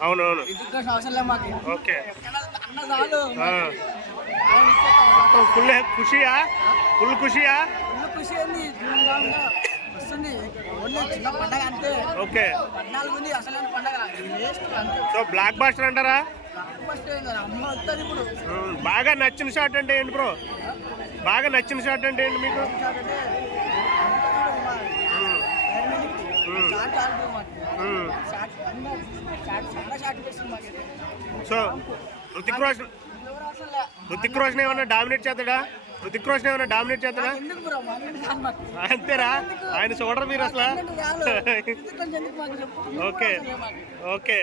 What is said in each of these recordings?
అవునవును. Okay. Full ఖుషియా? Full ఖుషియా? ఓకే. సో బ్లాక్ బాస్టర్ అంటారా? బాగా నచ్చిన షాట్ అంటే ఏంటి బ్రో? బాగా నచ్చిన షాట్ అంటే ఏంటి మీకు ఎందుకంటే ఉమ్, ఉమ్. షార్ట్ ఆడుతుంది మాకు ఉమ్. షార్ట్ అన్న షార్ట్ చాలా షార్ట్ చేస్తుంది మాకు సో రుతిక్ రోషన్. రుతిక్ రోషన్ ఏమన్నా డామినేట్ చేస్తాడా? రుతిక్ రోషన్ ఏమన్నా డామినేట్ చేస్తాడా? అంతేరా? ఆయన చూడరు మీరు అసలు? ఓకే. ఓకే.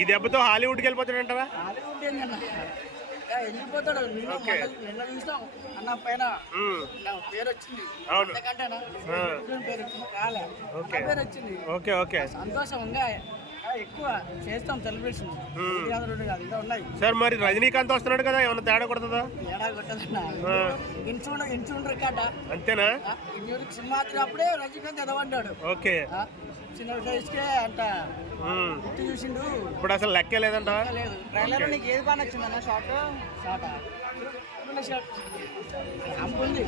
ఈ దెబ్బతో హాలీవుడ్కి వెళ్ళిపోతాడంటారా వెళ్ళిపోతాడు నిన్న చూసినాం. అన్న పైన పేరు వచ్చింది అవును. పేరు వచ్చింది కాలే ఓకే. నా పేరు వచ్చింది ఓకే. ఓకే సంతోషంగా ఆ, ఎక్కువ చేస్తాం సెలబ్రేషన్. ఉన్నాయి. సార్ మరి రజనీకాంత్ వస్తున్నాడు కదా ఏమన్నా తేడా కొడుతుందా? ఏడా కొట్టదన్న. ఇంచూడ ఇంచూడ రికార్డ? అంతేనా? ఇన్యూరికి సినిమా వచ్చినప్పుడే రజనీకాంత్ ఎదవంటాడు ఓకే. చిన్న అంట గుర్తు చూసిండు. ఇప్పుడు అసలు లెక్కే లేదంట? లేదు. ట్రైలర్ నీకు ఏది బాగా నచ్చిందన్న షార్ట్ షార్ట్ షార్ట్ అంపుంది